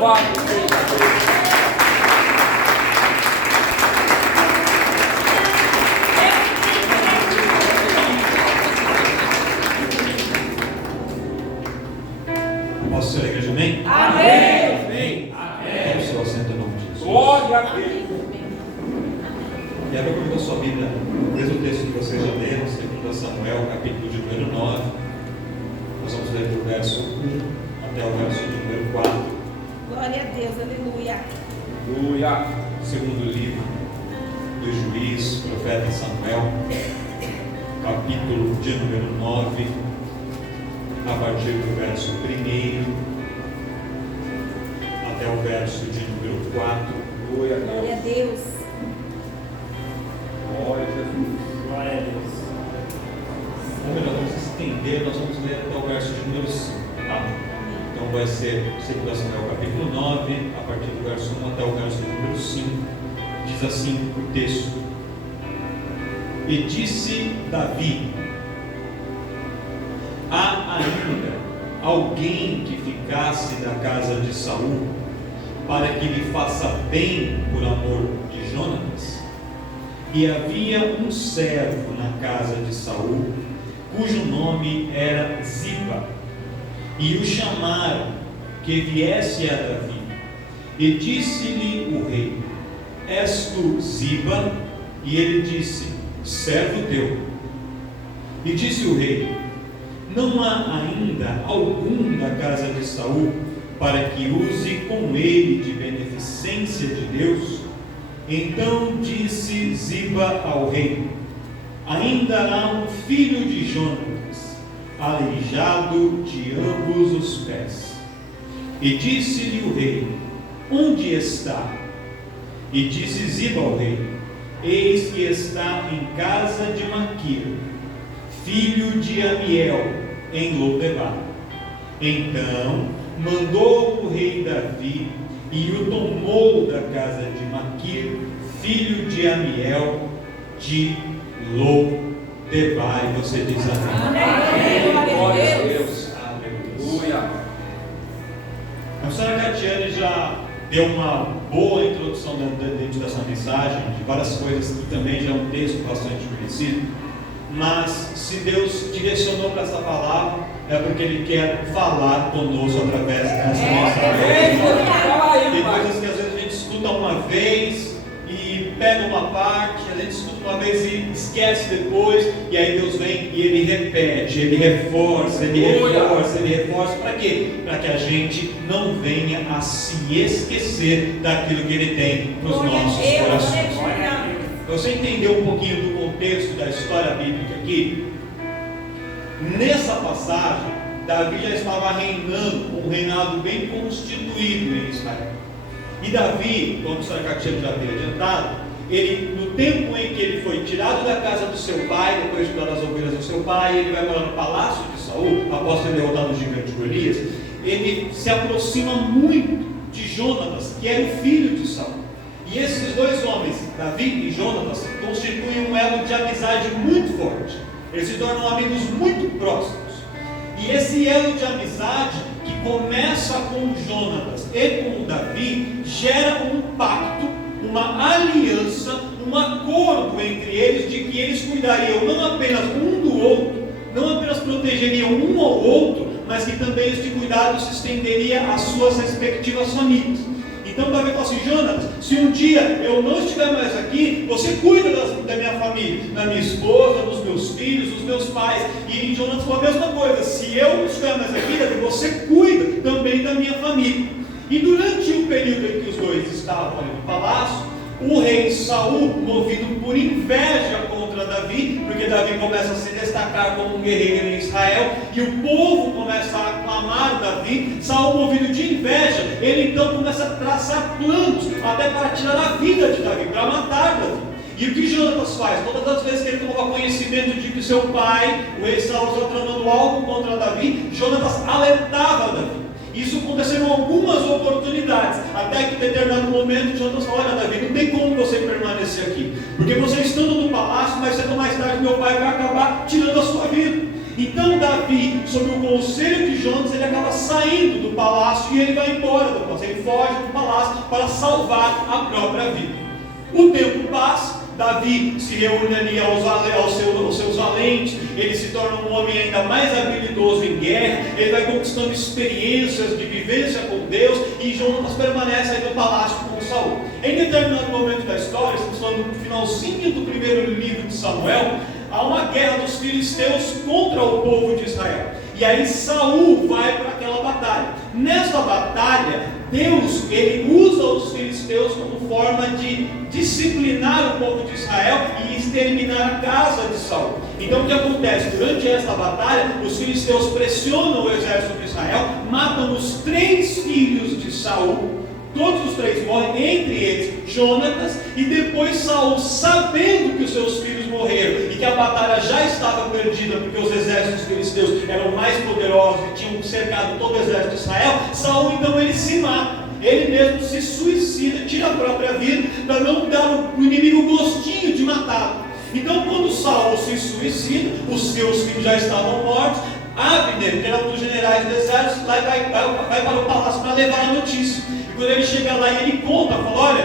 Posso ser a igreja, amém? Amém. Amém. Amém. O seu assento em nome de Jesus. Glória a Deus. E abra comigo a sua Bíblia, o mesmo texto que vocês já leram, 2 Samuel, capítulo de número 9. Nós vamos ler do verso 1 até o verso de número 4. Glória a Deus, aleluia. Aleluia. Segundo livro do juiz, profeta Samuel, capítulo de número 9, a partir do verso 1 até o verso de número 4. Glória a Glória a Deus. Deus. Glória a Jesus. Glória a Deus. Ou melhor, vamos estender, nós vamos ler até o verso de número 5. Tá? Então vai ser 2 Samuel capítulo 9, a partir do verso 1 até o verso de número 5. Diz assim o texto: E disse Davi: há ainda alguém que ficasse da casa de Saul, para que lhe faça bem por amor de Jonatas? E havia um servo na casa de Saul, cujo nome era Ziba, e o chamaram que viesse a Davi. E disse-lhe o rei: És tu Ziba? E ele disse: servo teu. E disse o rei: não há ainda algum da casa de Saul para que use com ele de beneficência de Deus? Então disse Ziba ao rei: ainda há um filho de Jonatas, aleijado de ambos os pés. E disse-lhe o rei: onde está? E disse Ziba ao rei: eis que está em casa de Maquir, filho de Amiel, em Lodebar. Então mandou o rei Davi e o tomou da casa de Maquir, filho de Amiel, de Lodebar. E você diz amém. Amém. Glória a Deus. Aleluia. A senhora Catiane já deu uma boa introdução dentro dessa mensagem, de várias coisas que também já é um texto bastante conhecido. Mas se Deus direcionou para essa palavra, é porque Ele quer falar conosco através dessa mensagem. Tem coisas que às vezes a gente escuta uma vez e pega uma parte, a gente escuta uma vez e esquece depois, e aí Deus vem e Ele repete, Ele reforça, para quê? Para que a gente não venha a se esquecer daquilo que Ele tem para os nossos corações. Você entendeu um pouquinho do contexto da história bíblica aqui? Nessa passagem, Davi já estava reinando, um reinado bem constituído em Israel. E Davi, como o senhor Catiano já havia adiantado, ele, no tempo em que ele foi tirado da casa do seu pai, depois de cuidar das ovelhas do seu pai, ele vai morar no palácio de Saul, após ter derrotado o gigante Golias, ele se aproxima muito de Jonatas, que era o filho de Saul. E esses dois homens, Davi e Jonatas, constituem um elo de amizade muito forte. Eles se tornam amigos muito próximos. E esse elo de amizade, que começa com Jonatas e com Davi, gera um pacto, uma aliança, um acordo entre eles, de que eles cuidariam não apenas um do outro, não apenas protegeriam um ao outro, mas que também este cuidado se estenderia às suas respectivas famílias. Então Davi fala assim: Jonatas, se um dia eu não estiver mais aqui, você cuida da minha família, da minha esposa, dos meus filhos, dos meus pais. E Jonatas falou a mesma coisa: se eu não estiver mais aqui, Davi, você cuida também da minha família. E durante o período em que os dois estavam ali no palácio, o rei Saul, movido por inveja contra Davi, porque Davi começa a se destacar como um guerreiro em Israel, e o povo começa a aclamar Davi. Saul, movido de inveja, ele então começa a traçar planos, até para tirar a vida de Davi, para matar Davi. E o que Jonatas faz? Todas as vezes que ele tomava conhecimento de que seu pai, o rei Saul, estava tramando algo contra Davi, Jonatas alertava Davi. Isso aconteceu em algumas oportunidades, até que em determinado momento Jonatas falou: olha Davi, não tem como você permanecer aqui, porque você estando no palácio, mais cedo ou mais tarde meu pai vai acabar tirando a sua vida. Então Davi, sob o conselho de Jonatas, ele acaba saindo do palácio e ele vai embora do palácio. Ele ele foge do palácio para salvar a própria vida. O tempo passa, Davi se reúne ali aos seus valentes, ele se torna um homem ainda mais habilidoso em guerra, ele vai conquistando experiências de vivência com Deus, e Jonatas permanece aí no palácio com Saul. Em determinado momento da história, estamos falando do finalzinho do primeiro livro de Samuel, há uma guerra dos filisteus contra o povo de Israel. E aí Saul vai para aquela batalha. Nessa batalha, Deus, ele usa os filisteus como forma de disciplinar o povo de Israel e exterminar a casa de Saul. Então o que acontece? Durante essa batalha, os filisteus pressionam o exército de Israel, matam os 3 filhos de Saul. Todos os 3 morrem, entre eles Jonatas, e depois Saul, sabendo que os seus filhos morreram e que a batalha já estava perdida, porque os exércitos filisteus eram mais poderosos e tinham cercado todo o exército de Israel, Saul então ele se mata, ele mesmo se suicida, tira a própria vida, para não dar o inimigo gostinho de matá-lo. Então quando Saul se suicida, os seus filhos já estavam mortos, Abner, que era um dos generais do exército, lá vai para o palácio para levar a notícia. E quando ele chega lá, ele conta, fala: olha,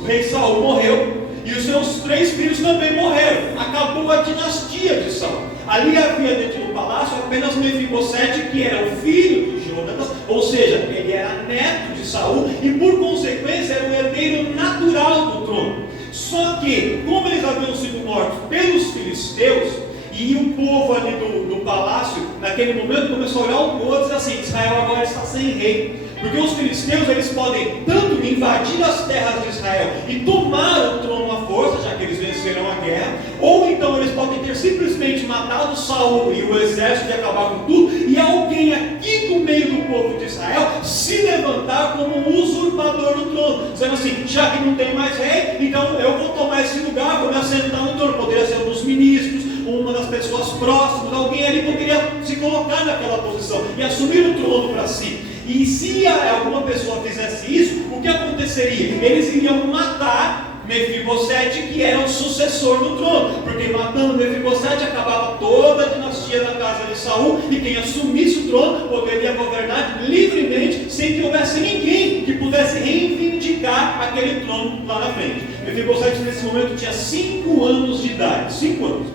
o rei Saul morreu e os seus 3 filhos também morreram. Acabou a dinastia de Saul. Ali havia dentro do palácio apenas Mefibosete, que era o filho de Jonatas, ou seja, ele era neto de Saul e por consequência era o herdeiro natural do trono. Só que, como eles haviam sido mortos pelos filisteus, e o povo ali do palácio, naquele momento, começou a olhar um para o outro e dizer assim: Israel agora está sem rei. Porque os filisteus, eles podem tanto invadir as terras de Israel e tomar o trono à força, já que eles venceram a guerra, ou então eles podem ter simplesmente matado Saul e o exército de acabar com tudo, e alguém aqui do meio do povo de Israel se levantar como um usurpador do trono, dizendo assim: já que não tem mais rei, então eu vou tomar esse lugar, vou me assentar no trono. Poderia ser um dos ministros, uma das pessoas próximas, alguém ali poderia se colocar naquela posição e assumir o trono para si. E se alguma pessoa fizesse isso, o que aconteceria? Eles iriam matar Mefibosete, que era o sucessor do trono, porque matando Mefibosete acabava toda a dinastia da casa de Saul, e quem assumisse o trono poderia governar livremente, sem que houvesse ninguém que pudesse reivindicar aquele trono lá na frente. Mefibosete nesse momento tinha 5 anos de idade, 5 anos.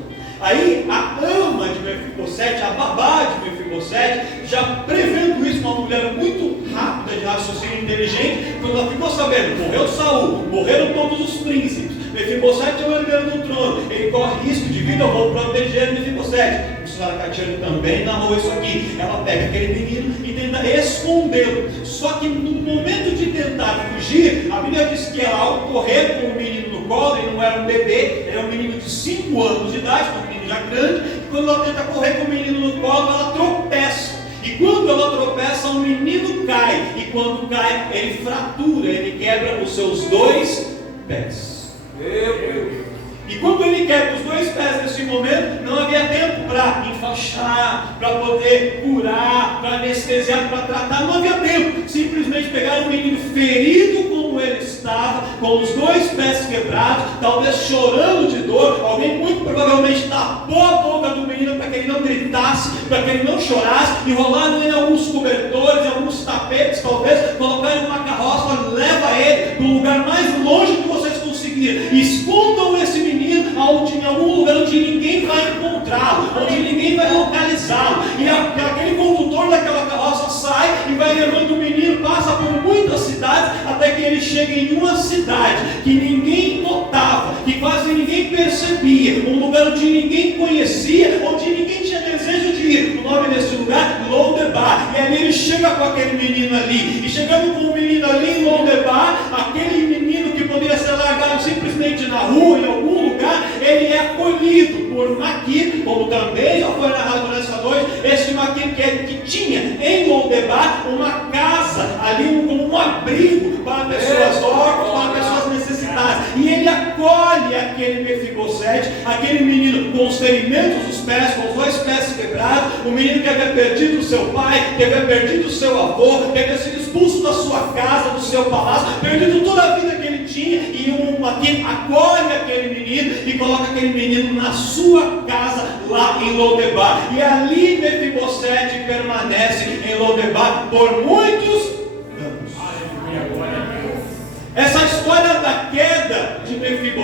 Aí a ama de Mefibosete, a babá de Mefibosete, já prevendo isso, uma mulher muito rápida de raciocínio inteligente, quando ela ficou sabendo: morreu Saul, morreram todos os príncipes, Mefibosete é o herdeiro do trono, ele corre risco de vida, eu vou proteger Mefibosete. A missionária Catiane também narrou isso aqui. Ela pega aquele menino e tenta escondê-lo. Só que no momento de tentar fugir, a Bíblia diz que ela, ao correr com o menino no colo, ele não era um bebê, ele era um menino de 5 anos de idade, um menino já grande, e quando ela tenta correr com o menino no colo, ela tropeça. E quando ela tropeça, o menino cai, e quando cai, ele fratura, ele quebra os seus 2 pés. Meu Deus. E quando ele quebra os 2 pés nesse momento, não havia tempo para enfaixar, para poder curar, para anestesiar, para tratar, não havia tempo. Simplesmente pegaram o menino ferido como ele estava, com os 2 pés quebrados, talvez chorando de dor. Alguém muito provavelmente tapou a boca do menino para que ele não gritasse, para que ele não chorasse, enrolaram em alguns cobertores, em alguns tapetes, talvez, colocaram uma carroça, leva ele para o lugar mais longe que vocês conseguirem, escondam esse menino em algum lugar onde ninguém vai encontrá-lo, onde ninguém vai localizá-lo. E aquele condutor daquela carroça sai e vai levando o menino, passa por muitas cidades, até que ele chega em uma cidade que ninguém notava, que quase ninguém percebia, um lugar onde ninguém conhecia, onde ninguém tinha desejo de ir. O nome desse lugar, Lodebar. E ali ele chega com aquele menino ali, e chegando com o menino ali em Lodebar, aquele menino que poderia ser largado simplesmente na rua, em algum lugar, ele é acolhido por Maquir, como também já foi narrado nessa noite. Esse Maquir que tinha em Lodebar uma casa ali, como um abrigo para pessoas órfãs, para pessoas necessitadas, e ele acolhe aquele Mefibosete, aquele menino com os ferimentos dos pés, com os 2 pés quebrados, o menino que havia perdido o seu pai, que havia perdido o seu avô, que havia sido expulso da sua casa, do seu palácio, perdido toda a vida que ele tinha, e um Maquir acolhe aquele menino e coloca aquele menino na sua casa lá em Lodebar, e ali Mefibosete permanece em Lodebar por muitos anos.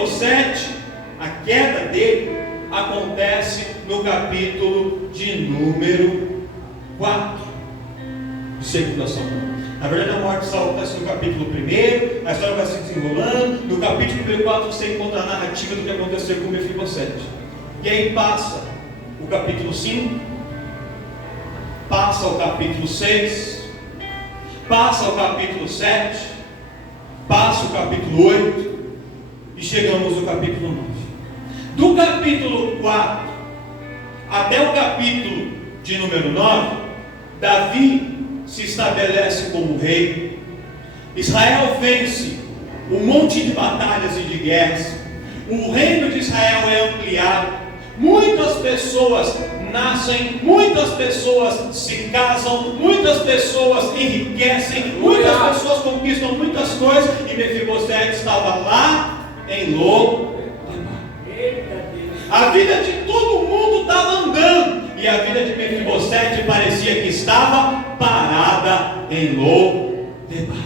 Mefibosete, a queda dele, acontece no capítulo de número 4 de 2 Samuel. Na verdade, a morte de Saul acontece no capítulo 1, a história vai se desenrolando. No capítulo número 4 você encontra a narrativa do que aconteceu com Mefibosete. E aí passa o capítulo 5, passa o capítulo 6, passa o capítulo 7, passa o capítulo 8 e chegamos no capítulo 9. Do capítulo 4 até o capítulo de número 9, Davi se estabelece como rei. Israel vence um monte de batalhas e de guerras. O reino de Israel é ampliado. Muitas pessoas nascem, muitas pessoas se casam, muitas pessoas enriquecem, muitas pessoas conquistam muitas coisas. E Mefibosete estava lá em Lo-debar. A vida de todo mundo estava andando, e a vida de Mefibosete parecia que estava parada em Lo-debar.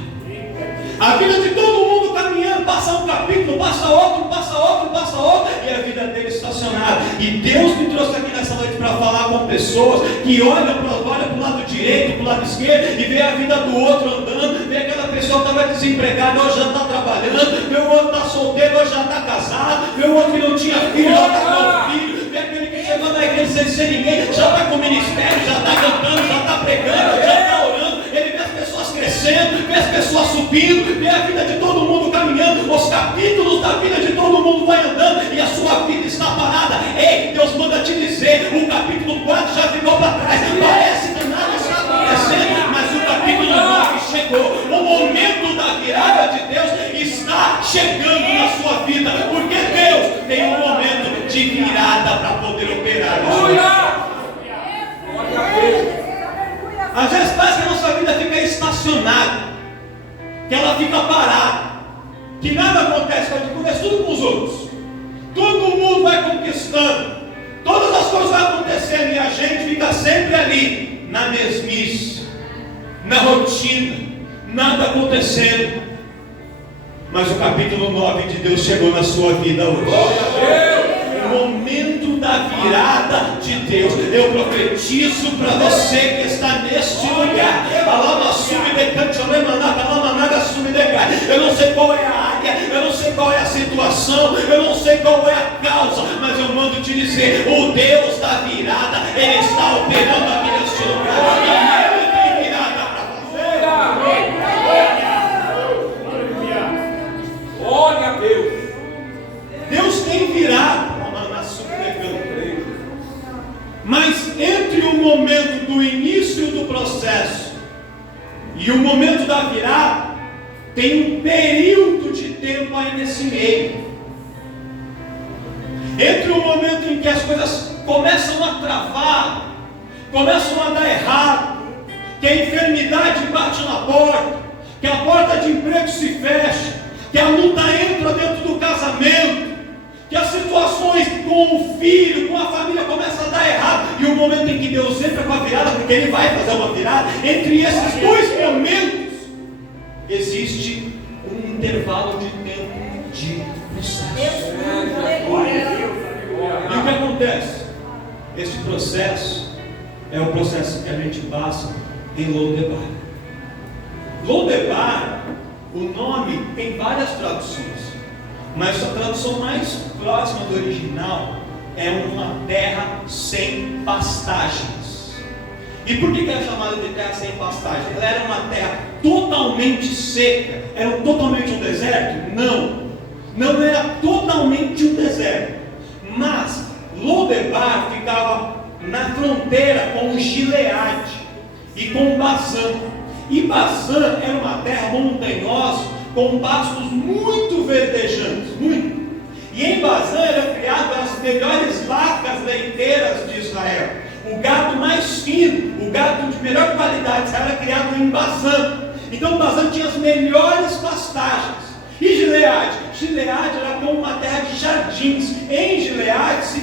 A vida de todo mundo caminhando, passa um capítulo, passa outro, passa outro, passa outro, e a vida dele estacionada. E Deus me trouxe aqui nessa noite para falar com pessoas que olham para o lado direito, para o lado esquerdo, e vê a vida do outro andando, vê aquela pessoa que estava desempregada, hoje já está trabalhando, vê o outro está solteiro, hoje já está casado, vê o outro que não tinha filho, já está com filho, vê aquele que chegou na igreja sem ser ninguém, já está com ministério, já está cantando, já está pregando, já está orando. Ele vê as pessoas crescendo, vê as pessoas subindo, vê a vida de todo mundo caminhando, os capítulos da vida de todo mundo vai andando, e a sua vida está parada. Ei, Deus manda te dizer, o capítulo 4 já ficou para trás, parece que nada está acontecendo, mas o capítulo 9 chegou. O momento da virada de Deus está chegando na sua vida, porque Deus tem um momento de virada para poder operar na sua vida. Às vezes parece que a nossa vida fica estacionada, que ela fica parada, que nada acontece, acontece tudo com os outros, todo mundo vai conquistando, todas as coisas vão acontecendo, e a gente fica sempre ali, na mesmice, na rotina, nada acontecendo. Mas o capítulo 9 de Deus chegou na sua vida hoje. O momento da virada de Deus. Eu profetizo para você que está neste lugar. Eu não sei qual é a área, eu não sei qual é a situação, eu não sei qual é a causa, mas eu mando te dizer, o Deus da virada, Ele está operando aqui neste lugar. E Ele tem virada para você. Glória a Deus. Deus tem virado. Mas entre o momento do início do processo e o momento da virada, tem um período de tempo aí nesse meio. Entre o momento em que as coisas começam a travar, começam a dar errado, que a enfermidade bate na porta, que a porta de emprego se fecha, que a luta entra dentro do casamento, que as situações com o filho, com a família começam a dar errado, e o momento em que Deus entra com a virada, porque Ele vai fazer uma virada, entre esses dois momentos existe um intervalo de tempo de processo. E o que acontece? Este processo é o processo que a gente passa em Lo-debar. Lo-debar, o nome tem várias traduções, mas a tradução mais próxima do original é uma terra sem pastagens. E por que é chamada de terra sem pastagens? Ela era uma terra totalmente seca. Era totalmente um deserto? Não era totalmente um deserto. Mas Lo-debar ficava na fronteira com Gileade e com Bazã. E Bazã era uma terra montanhosa com pastos muito verdejantes, muito. E em Bazã eram criadas as melhores vacas leiteiras de Israel. O gado mais fino, o gado de melhor qualidade, era criado em Bazã. Então Bazã tinha as melhores pastagens. E Gileade? Gileade era como uma terra de jardins. Em Gileade se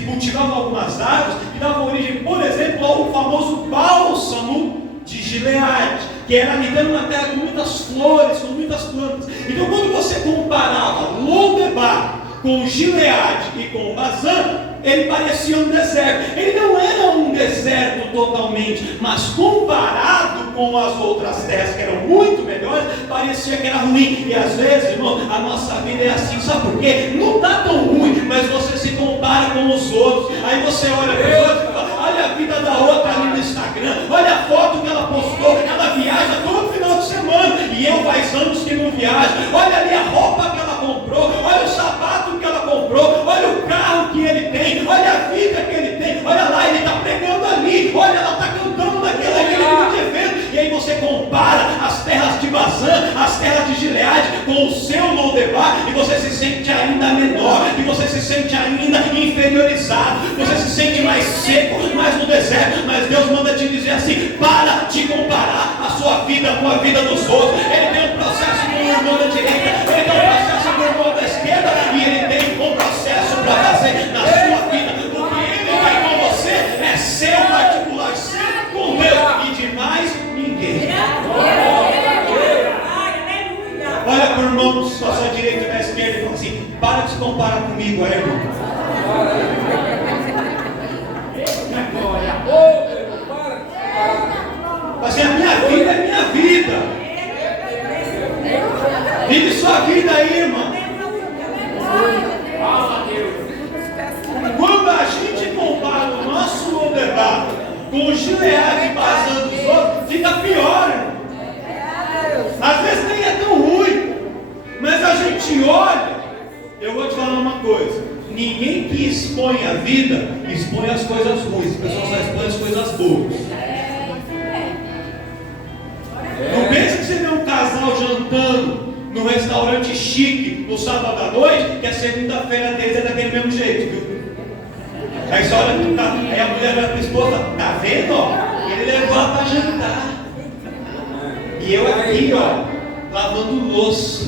cultivavam algumas árvores que davam origem, por exemplo, ao famoso bálsamo de Gileade, que era ali dentro uma terra com muitas flores, com muitas plantas. Então quando você comparava com Gileade e com Bazã, ele parecia um deserto. Ele não era um deserto totalmente, mas comparado com as outras terras que eram muito melhores, parecia que era ruim. E às vezes, irmão, a nossa vida é assim, sabe por quê? Não está tão ruim, mas você se compara com os outros. Aí você olha para os outros e fala: olha a vida da outra ali no Instagram, olha a foto que ela postou, ela viaja todo final de semana, e eu faz anos que não viajo. Olha ali a roupa que ela comprou, olha o sapato que ela comprou, olha o carro que ele tem, olha a vida que ele tem, olha lá, ele está pregando ali, olha, ela está cantando naquele evento. E aí você compara as terras de Bazã, as terras de Gileade com o seu Lodebar, e você se sente ainda menor, e você se sente ainda inferiorizado, você se sente mais seco, mais no deserto. Mas Deus manda te dizer assim: para de comparar a sua vida com a vida dos outros. Ele tem um processo com o irmão da direita, ele tem um processo com o irmão da esquerda, e ele tem um processo para fazer na sua vida. O que ele vai com você é seu particular, seu com Deus, e de mais ninguém. Olha para o irmão à sua direita e à esquerda e fala assim: para de se comparar comigo, aí, irmão. Assim, a minha vida é minha vida. Vive sua vida aí, irmão. Quando a gente compara o nosso Lodebar com o Gileade e Bazã dos outros, fica pior, irmão. Às vezes nem é tão ruim, mas a gente olha. Eu vou te falar uma coisa: ninguém que expõe a vida expõe as coisas ruins, as pessoas só expõem as coisas boas. Não pensa que você vê um casal jantando num restaurante chique no sábado à noite, que a segunda-feira deles é daquele mesmo jeito, viu? Aí você olha, aí a mulher vai para a esposa: tá vendo? Ó, ele levou ela para jantar, e eu aqui, ó, lavando louça.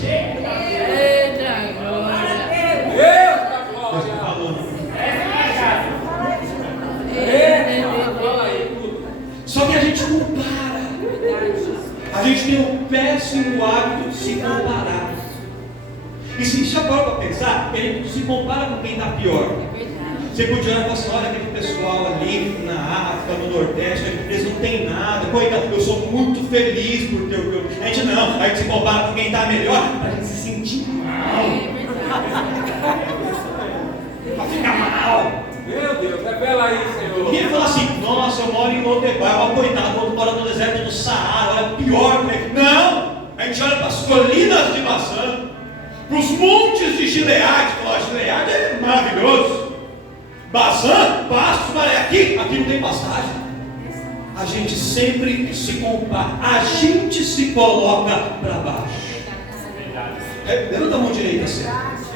Só que a gente compara. A gente tem um péssimo hábito de se comparar. E se já parou para pensar, que a gente se compara com quem está pior. Você podia olhar e falar assim: olha aquele pessoal ali na África, no Nordeste, eles não têm nada, coitado, eu sou muito feliz por ter o que eu... A gente não, a gente se compara com quem está melhor, para a gente se sentir mal. Para ficar mal. Meu Deus, revela aí, Senhor. E ele fala assim: nossa, eu moro em Lodebar, coitado, eu moro no deserto do Saara, olha, pior. Não, a gente olha para as colinas de Bazã, para os montes de Gileade, fala: Gileade é maravilhoso. Bazã, pastos, mas aqui não tem pastagem. A gente sempre se compara, a gente se coloca para baixo. Levanta a mão direita assim.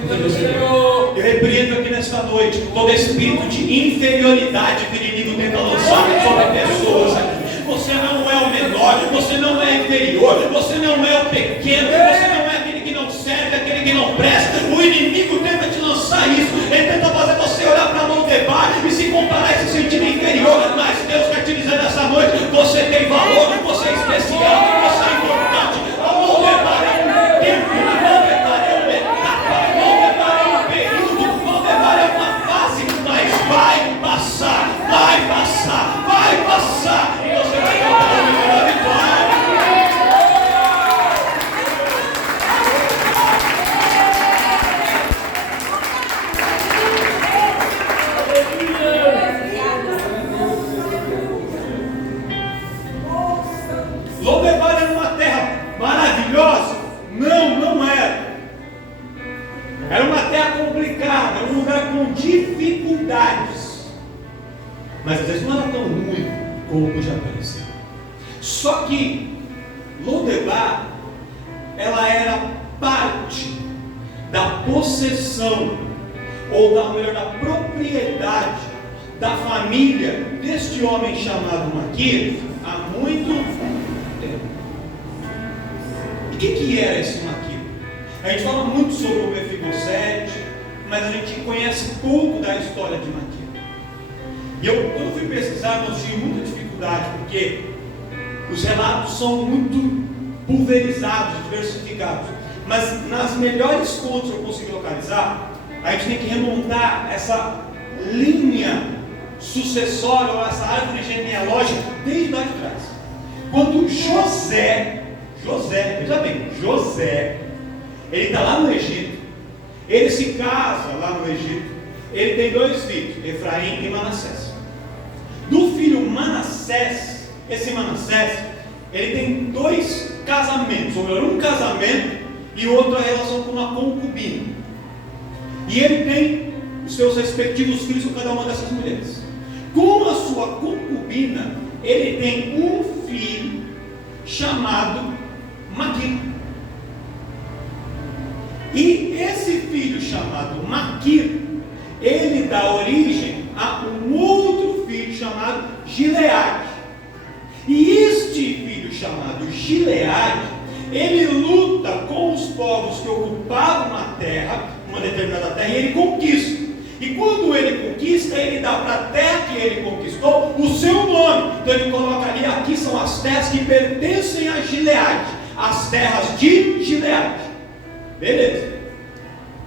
Eu repreendo aqui nesta noite todo espírito de inferioridade que o inimigo tenta lançar sobre pessoas aqui. Você não é o menor, você não é inferior, você não é o pequeno, você não é aquele que não serve, aquele que não presta. O inimigo tenta te lançar isso, ele tenta fazer você olhar para Lodebar e se comparar e se sentir inferior. Mas Deus quer te dizer nessa noite: você tem valor, você é especial, você é importante. A Lodebar é um tempo, Lodebar é uma etapa, Lodebar é um período, Lodebar é uma fase, mas vai passar, vai passar, vai passar, e você vai ter uma vitória. Lodebar era uma terra maravilhosa? Não, não era. Era uma terra complicada, era um lugar com dificuldades. Mas às vezes não era tão ruim como podia parecer. Só que Lodebar, ela era parte da possessão, ou da melhor, da propriedade da família deste homem chamado Maquir há muito tempo. E o que era esse Maquir? A gente fala muito sobre o Mefibosete, mas a gente conhece pouco da história de Maquir. E quando eu fui pesquisar, eu tive muita dificuldade, porque os relatos são muito pulverizados, diversificados. Mas nas melhores fontes que eu consegui localizar, a gente tem que remontar essa linha sucessória, ou essa árvore genealógica, desde lá de trás. Quando José, veja bem, José, ele está lá no Egito, ele se casa lá no Egito, ele tem 2 filhos, Efraim e Manassés. Do filho Manassés, esse Manassés, ele tem 2 casamentos, ou melhor, um casamento e outro a relação com uma concubina. E ele tem os seus respectivos filhos com cada uma dessas mulheres. Com a sua concubina, ele tem um filho chamado Maquir. E esse filho chamado Maquir, ele dá origem a um outro filho chamado Gileade. E este filho chamado Gileade, ele luta com os povos que ocupavam a terra, uma determinada terra, e ele conquista. E quando ele conquista, ele dá para a terra que ele conquistou o seu nome. Então ele coloca ali, aqui são as terras que pertencem a Gileade, as terras de Gileade. Beleza.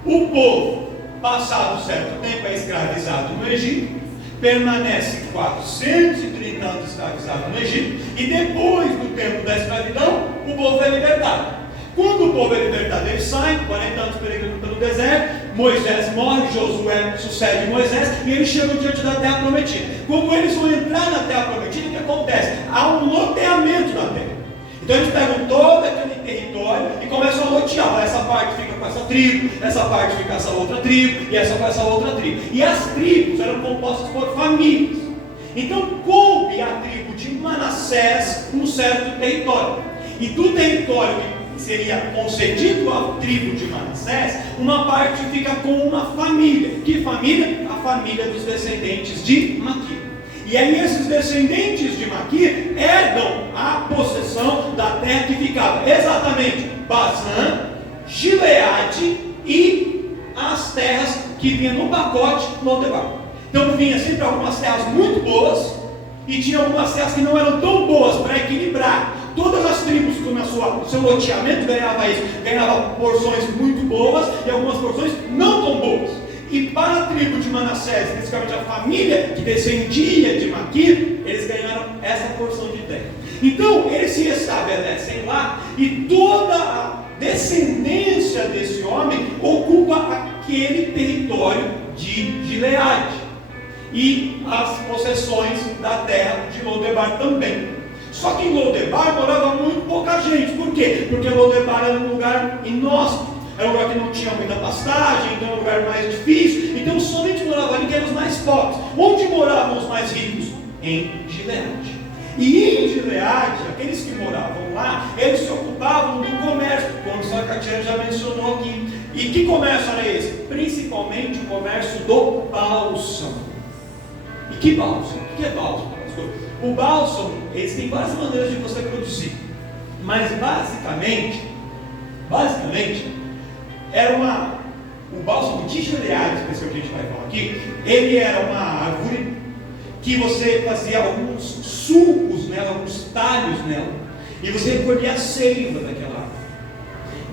O povo, passado certo tempo, é escravizado no Egito, permanece 430 anos escravizado no Egito, e depois do tempo da escravidão, o povo é libertado. Quando o povo é libertado, eles saem, 40 anos peregrinando pelo deserto, Moisés morre, Josué sucede Moisés, e eles chegam diante da terra prometida. Quando eles vão entrar na terra prometida, o que acontece? Há um loteamento da terra. Então eles pegam todo aquele território e começam a lotear. Essa parte fica com essa tribo, essa parte fica com essa outra tribo, e essa com essa outra tribo. E as tribos eram compostas por famílias. Então coube a tribo de Manassés um certo território. E do território que seria concedido à tribo de Manassés, uma parte fica com uma família. Que família? A família dos descendentes de Maquir. E aí esses descendentes de Maquir herdam a possessão da terra que ficava exatamente Bazã, Gileade e as terras que vinham no pacote Lodebar. Então vinha sempre algumas terras muito boas e tinha algumas terras que não eram tão boas, para equilibrar. Todas as tribos que no seu loteamento ganhavam porções muito boas e algumas porções não tão boas. E para a tribo de Manassés, principalmente a família que descendia de Maquir, eles ganharam essa porção de terra. Então eles se estabelecem lá e toda a descendência desse homem ocupa aquele território de Gileade e as possessões da terra de Lodebar também. Só que em Lodebar morava muito pouca gente. Por quê? Porque Lodebar era um lugar inóspito, era um lugar que não tinha muita pastagem, então era um lugar mais difícil. Então somente moravam ali que eram os mais pobres. Onde moravam os mais ricos? Em Gileade. E em Gileade, aqueles que moravam lá, eles se ocupavam do comércio, como o Sacatiano já mencionou aqui. E que comércio era esse? Principalmente o comércio do bálsamo. E que bálsamo? O que é bálsamo? O bálsamo, eles têm várias maneiras de você produzir, mas basicamente era o bálsamo de Gileade, que é o que a gente vai falar aqui. Ele era uma árvore que você fazia alguns sulcos nela, alguns talhos nela, e você recolhia a seiva daquela árvore.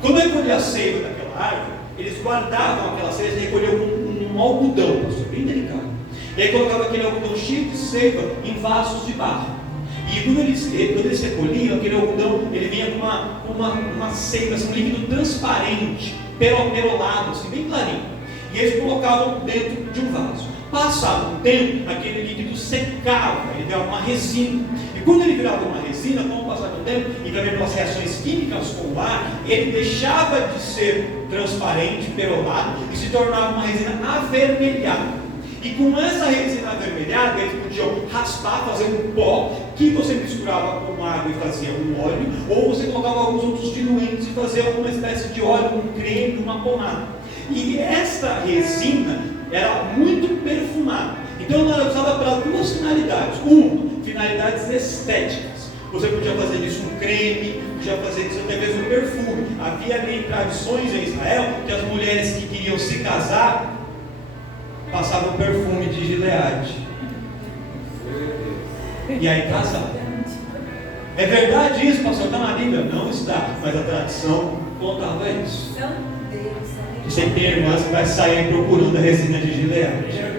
Quando recolhia a seiva daquela árvore, eles guardavam aquela seiva e recolhiam com um algodão, bem delicado. E aí colocava aquele algodão cheio de seiva em vasos de barro. E quando eles recolhiam aquele algodão, ele vinha com uma seiva, assim, um líquido transparente, perolado, assim, bem clarinho. E eles colocavam dentro de um vaso. Passado um tempo, aquele líquido secava, ele virava uma resina. E quando ele virava uma resina, com o passar do tempo, e também pelas reações químicas com o ar, ele deixava de ser transparente, perolado, e se tornava uma resina avermelhada. E com essa resina avermelhada, eles podiam raspar, fazer um pó, que você misturava com água e fazia um óleo, ou você colocava alguns outros diluentes e fazia alguma espécie de óleo, um creme, uma pomada. E esta resina era muito perfumada. Então ela era usada para duas finalidades. Uma, finalidades estéticas. Você podia fazer disso um creme, podia fazer disso até mesmo um perfume. Havia ali tradições em Israel que as mulheres que queriam se casar passavam perfume de Gileade. E aí casavam. É verdade isso, pastor? Está na Bíblia? Não está, mas a tradição contava isso. São Deus. Você tem irmãs que vai sair procurando a resina de Gileade.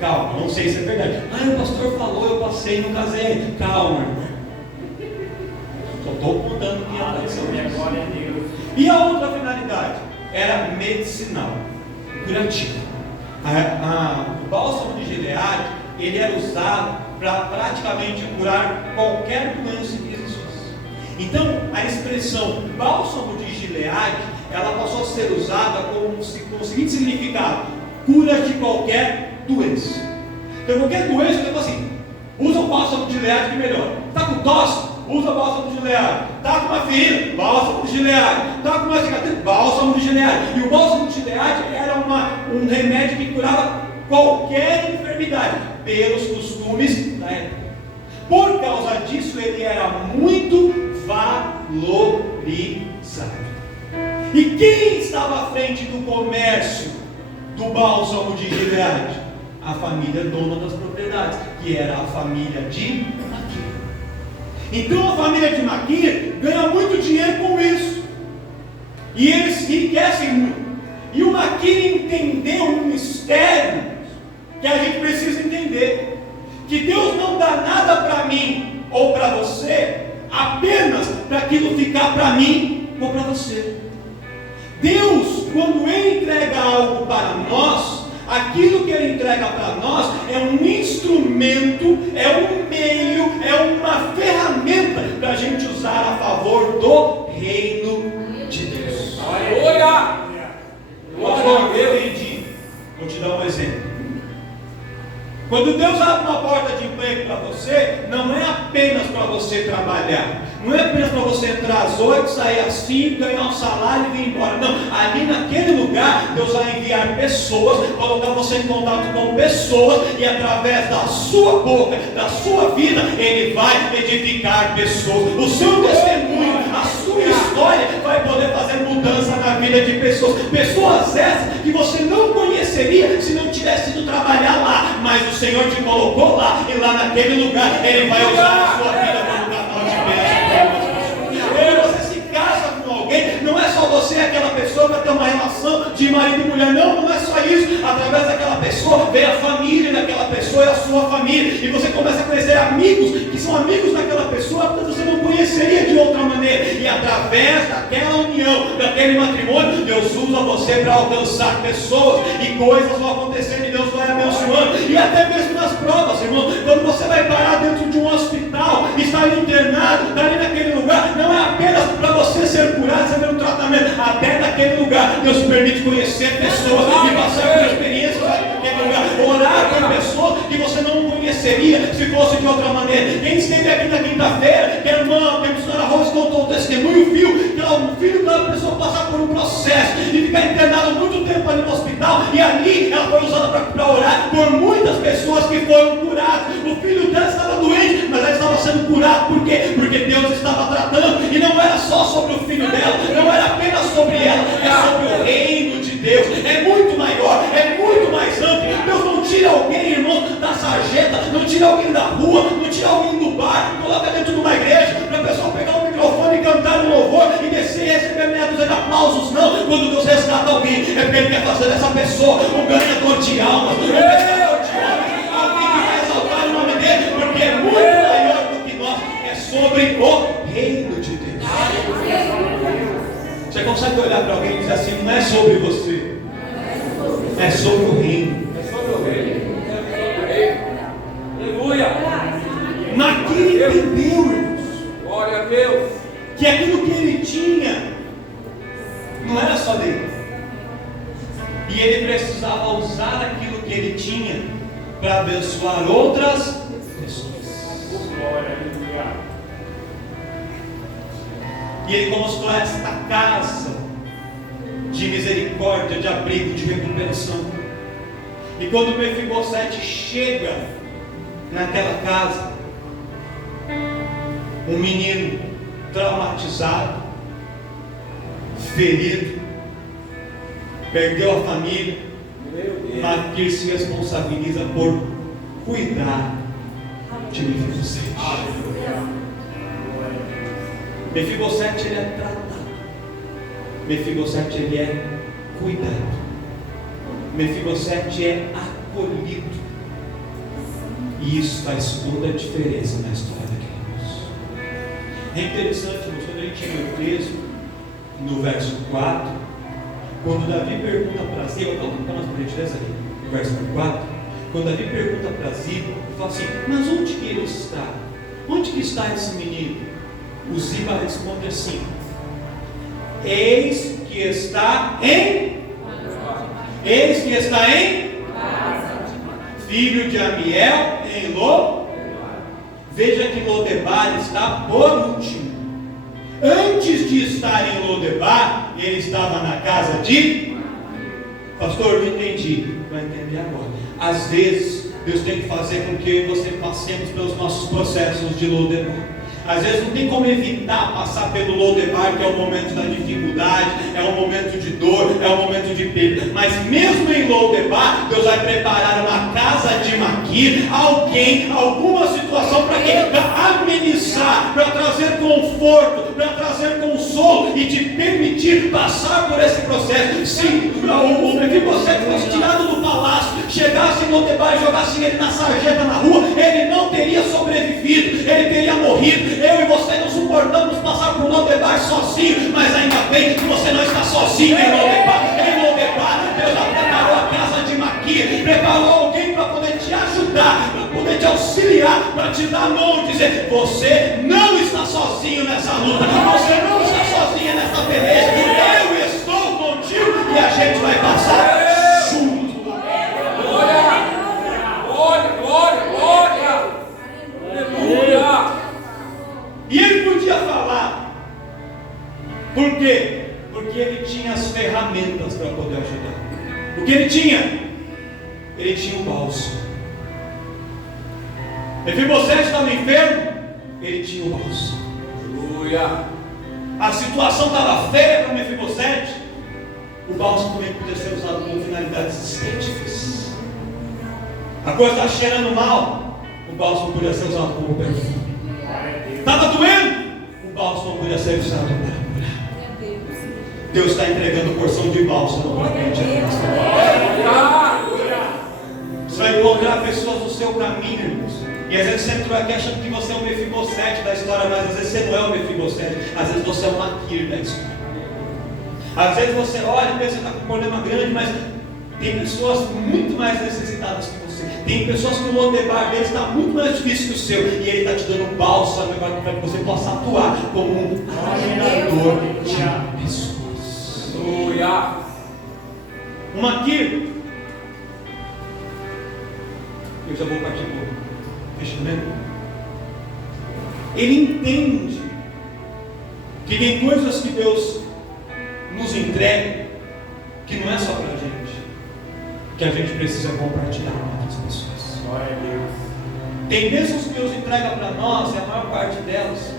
Calma, não sei se é verdade. O pastor falou, eu passei e não casei. Calma, irmão. Só estou contando que aconteceu isso. E a outra finalidade era medicinal, curativa. O bálsamo de Gileade, ele era usado para praticamente curar qualquer doença que existisse. Então, a expressão bálsamo de Gileade, ela passou a ser usada com o seguinte significado: cura de qualquer doença. Então, qualquer doença, eu digo assim: usa o bálsamo de Gileade que melhora. Está com tosse? Usa o bálsamo de Gileade. Está com uma ferida? Bálsamo de Gileade. Está com uma cicatriz? Bálsamo de Gileade. E o bálsamo de Gileade era um remédio que curava qualquer enfermidade, pelos costumes da época. Por causa disso, ele era muito valorizado. E quem estava à frente do comércio do bálsamo de Gileade? A família dona das propriedades, que era a família de Maquir. Então a família de Maquir ganha muito dinheiro com isso, e eles enriquecem muito. E o Maquir entendeu um mistério que a gente precisa entender: que Deus não dá nada para mim ou para você apenas para aquilo ficar para mim ou para você. Deus, quando Ele entrega algo para nós, aquilo que Ele entrega para nós é um instrumento, é um meio, é uma ferramenta para a gente usar a favor do reino de Deus. Aleluia! Pastor, eu entendi. Vou te dar um exemplo. Quando Deus abre uma porta de emprego para você, não é apenas para você trabalhar, não é apenas para você entrar às 8, sair às 5, ganhar um salário e vir embora. Não, ali naquele lugar, Deus vai enviar pessoas, colocar você em contato com pessoas, e através da sua boca, da sua vida, Ele vai edificar pessoas. O seu testemunho, a sua história vai poder fazer mudança na vida de pessoas. Pessoas essas que você não conheceria se não tivesse ido trabalhar lá, mas o Senhor te colocou lá, e lá naquele lugar Ele vai usar a sua vida como canal de bênção. Quando você se casa com alguém, não é só você e aquela pessoa para ter uma relação de marido e mulher. Não é só isso. Através daquela pessoa vem a família daquela pessoa e a sua família, e você começa a conhecer amigos que são amigos daquela pessoa que você não conheceria de outra maneira. E através daquela união, daquele matrimônio, Deus usa você para alcançar pessoas, e coisas vão acontecendo e Deus vai abençoando. E até mesmo nas provas, irmão, quando você vai parar dentro de um hospital, está ali internado, está ali naquele lugar, não é apenas para você ser curado, receber um tratamento. Até naquele lugar Deus permite conhecer pessoas e passar por experiências naquele lugar, orar por pessoas que você não conheceria se fosse de outra maneira. Quem esteve aqui na quinta-feira, que a irmã, que a missionária Rose contou o testemunho, viu que o filho da pessoa passar por um processo e ficar internado muito tempo ali no hospital, e ali ela foi usada para orar por muitas pessoas que foram curadas. O filho dela estava doente, mas ela estava sendo curada. Por quê? Porque Deus estava tratando, e não era só sobre o filho dela, não era apenas sobre ela, é sobre o reino de Deus. É muito maior, é muito mais amplo. Deus não tira alguém, irmão, da sarjeta, não tira alguém da rua, não tira alguém do bar, coloca dentro de uma igreja para a pessoa pegar o microfone e cantar um louvor e descer e receber meia dúzia de aplausos. Não, quando Deus resgata alguém, é porque Ele quer fazer dessa pessoa um ganhador de almas, um pescador de almas, alguém que vai exaltar o nome dele, porque é muito maior do que nós, é sobre o reino de Deus. Você consegue olhar para alguém e dizer assim: não é sobre você, é sobre o reino. É sobre o reino. Aleluia. Maquir entendeu, irmãos, Glória a Deus. que aquilo que ele tinha não era só dele, e ele precisava usar aquilo que ele tinha para abençoar outras pessoas. Glória a Deus. E ele construiu esta casa de misericórdia, de abrigo, de recuperação. E quando Mefibosete chega naquela casa, um menino traumatizado, ferido, perdeu a família, Maquir se responsabiliza por cuidar de Mefibosete. Mefibosete, ele é tratado. Mefibosete, ele é cuidado. Mefibosete é acolhido. E isso faz toda a diferença na história daquele moço. É interessante, irmãos, quando a gente lê o texto, no verso 4, quando Davi pergunta para Ziba, vamos botar umas gentileza aí, no verso 4, quando Davi pergunta para Ziba, ele fala assim: mas onde que ele está? Onde que está esse menino? O Ziba responde assim: eis que está em filho de Amiel em Lodebar. Veja que Lodebar está por último. Antes de estar em Lodebar, ele estava na casa de... Pastor, não entendi. Vai entender agora. Às vezes, Deus tem que fazer com que eu e você passemos pelos nossos processos de Lodebar. Às vezes não tem como evitar passar pelo Lodebar, que é o momento da dificuldade, é o momento de dor, é o momento de perda. Mas mesmo em Lodebar, Deus vai preparar uma casa de Maquir, alguém, alguma situação para amenizar, para trazer conforto, para trazer consolo e te permitir passar por esse processo. Se o Mefibosete fosse tirado do palácio, chegasse em Lodebar e jogasse ele na sarjeta na rua, ele não teria sobrevivido, ele teria morrido. Eu e você não suportamos passar por Lodebar sozinho, mas ainda bem que você não está sozinho em Lodebar. Em Lodebar, Deus já preparou a casa de Maquir, preparou alguém para poder te ajudar, para poder te auxiliar, para te dar a mão e dizer: você não está sozinho nessa luta, você não está sozinha nessa peleja, eu estou contigo e a gente vai passar junto. Glória! Glória! Glória! Aleluia! E ele podia falar. Por quê? Porque ele tinha as ferramentas para poder ajudar. O que ele tinha? Ele tinha um bálsamo. Mefibosete estava enfermo, ele tinha o bálsamo. Aleluia! A situação estava feia para Mefibosete. O bálsamo também podia ser usado com finalidades estéticas. A coisa está cheirando mal, o bálsamo podia ser usado como perfume. Estava doendo, o bálsamo podia ser usado para curar. Deus está entregando porção de bálsamo para a gente. Você vai encontrar pessoas no seu caminho, irmãos. E às vezes você entrou aqui achando que você é o Mefibosete da história, mas às vezes você não é o Mefibosete, às vezes você é o Maquir da história. Às vezes você olha e pensa que está com um problema grande, mas tem pessoas muito mais necessitadas que você. Tem pessoas que o Lodebar deles está muito mais difícil que o seu, e ele está te dando bálsamo para que você possa atuar como um ajudador de pessoas. Aleluia! O Maquir, eu já vou partir para o fechamento. Ele entende que tem coisas que Deus nos entrega que não é só para a gente, que a gente precisa compartilhar com outras pessoas. Glória a Deus. Tem bênçãos que Deus entrega para nós, e a maior parte delas,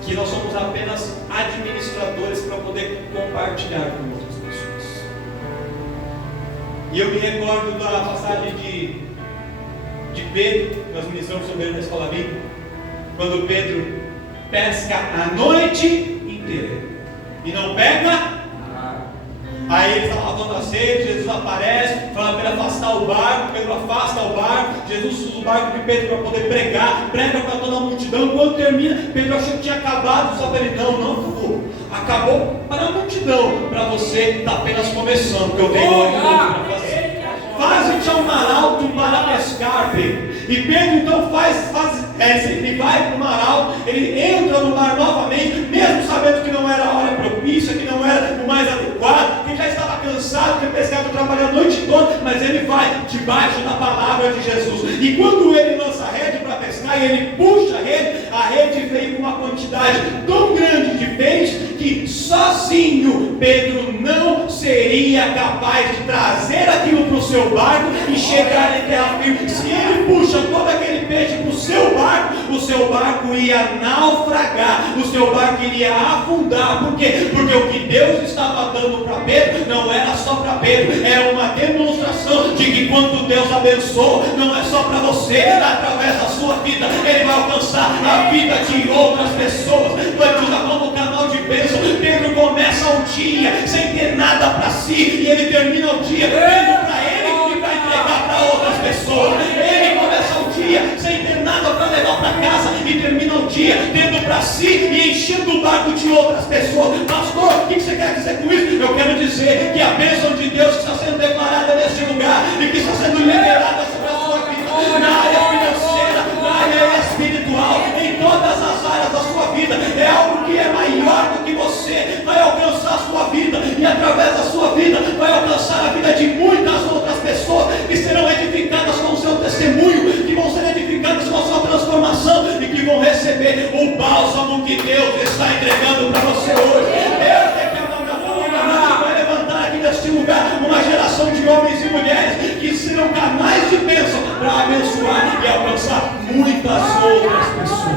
que nós somos apenas administradores para poder compartilhar com outras pessoas. E eu me recordo da passagem de Pedro, nós ministramos sobre ele na escola bíblica, quando Pedro pesca a noite inteira e não pega. Aí ele estava lavando a sede, Jesus aparece, fala para ele afastar o barco, Pedro afasta o barco, Jesus usa o barco de Pedro para poder pregar, prega para toda a multidão. Quando termina, Pedro achou que tinha acabado, só para ele: não, acabou para a multidão, para você está apenas começando, porque eu tenho muito para fazer. Faze-te ao mar alto para pescar, Pedro. E Pedro então ele vai para o mar alto, ele entra no mar novamente, mesmo sabendo que não era a hora propícia, que não era o mais adequado, que já estava cansado, que pescado trabalhou a noite toda, mas ele vai debaixo da palavra de Jesus. E quando ele lança a rede para pescar e ele puxa a rede veio com uma quantidade tão grande de peixe que sozinho Pedro não seria capaz de trazer aquilo para o seu barco e chegar em terra firme. Se ele puxa todo aquele peixe para o seu barco ia naufragar, o seu barco iria afundar. Por quê? Porque o que Deus estava dando para Pedro não era só para Pedro, era uma demonstração de que quando Deus abençoa, não é só para você, através da sua vida, Ele vai alcançar a vida de outras pessoas. Vai como um canal de bênção. Pedro começa um dia sem ter nada para si, e ele termina o dia tendo para ele e vai entregar para outras pessoas. Ele começa o dia sem ter nada para levar para casa e termina o dia tendo para si e enchendo o barco de outras pessoas. Pastor, o que você quer dizer com isso? Eu quero dizer que a bênção de Deus que está sendo declarada neste lugar e que está sendo liberada sobre a sua vida, na área financeira, na área espiritual, em todas as áreas da sua vida, é algo que é maior do que você. Vai alcançar a sua vida e através da sua vida vai alcançar a vida de muitas outras pessoas que serão edificadas com o seu testemunho, que vão ser edificadas com a sua transformação e que vão receber o bálsamo que Deus está entregando para você hoje. Vai levantar aqui neste lugar uma geração de homens e mulheres que serão canais de bênção para abençoar e alcançar muitas outras pessoas.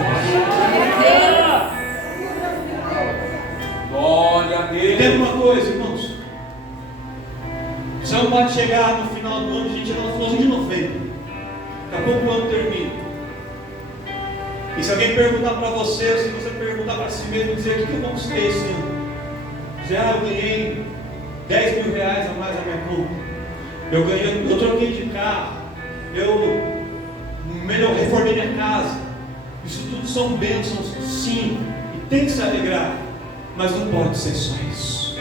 Glória a Deus. Entenda uma coisa, irmãos. Você não pode chegar no final do ano, a gente não falou de novembro. Daqui a pouco o ano termina. E se alguém perguntar para você, se você perguntar para si mesmo, dizer o que eu conquistei esse ano? Dizer, eu ganhei 10 mil reais a mais na minha conta. Eu troquei de carro. Eu reformei minha casa. Isso tudo são bênçãos, sim. E tem que se alegrar. Mas não pode ser só isso.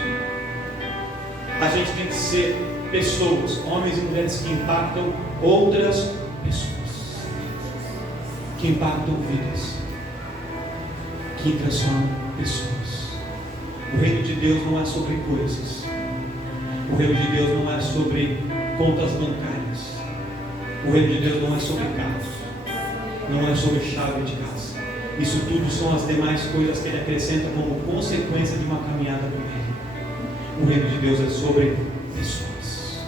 A gente tem que ser pessoas, homens e mulheres que impactam outras pessoas, que impactam vidas, que transformam pessoas. O reino de Deus não é sobre coisas. O reino de Deus não é sobre contas bancárias. O reino de Deus não é sobre carros. Não é sobre chave de casa. Isso tudo são as demais coisas que Ele acrescenta como consequência de uma caminhada com Ele. O reino de Deus é sobre pessoas.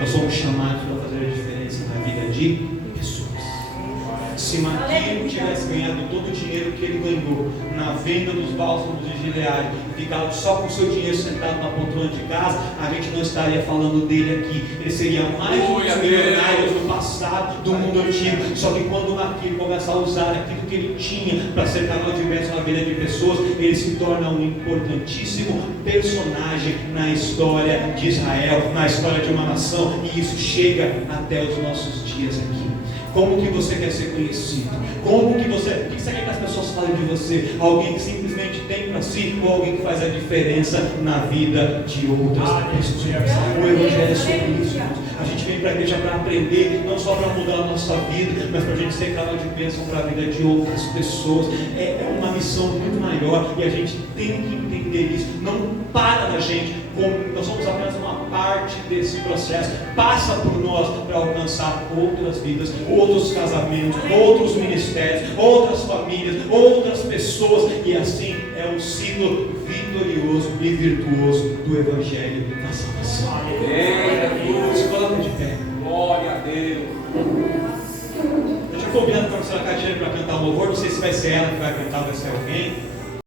Nós somos chamados para fazer a diferença na vida de pessoas. Se Maquilo tivesse ganhado todo o dinheiro que ele ganhou na venda dos bálsamos de Gileade e ficado só com o seu dinheiro sentado na poltrona de casa, a gente não estaria falando dele aqui. Ele seria mais um dos milionários do passado, do mundo antigo. Só que quando Maquilo começa a usar aquilo que ele tinha para ser canal de bênção na vida de pessoas, ele se torna um importantíssimo personagem na história de Israel, na história de uma nação, e isso chega até os nossos dias aqui. Como que você quer ser conhecido? O que você quer que as pessoas falem de você? Alguém que simplesmente tem para si ou alguém que faz a diferença na vida de outras pessoas? O Evangelho é sobre isso. A gente vem para a igreja para aprender, não só para mudar a nossa vida, mas para a gente ser canal de bênção para a vida de outras pessoas. É uma missão muito maior e a gente tem que entender isso. Não para na gente. Nós somos apenas uma parte desse processo. Passa por nós para alcançar outras vidas, outros casamentos, outros ministérios, outras famílias, outras pessoas, e assim é um ciclo vitorioso e virtuoso do Evangelho da salvação. Se coloca de pé. Glória a Deus. Eu estou combinando com a professora Catiane para cantar um louvor. Não sei se vai ser ela que vai cantar ou vai ser alguém.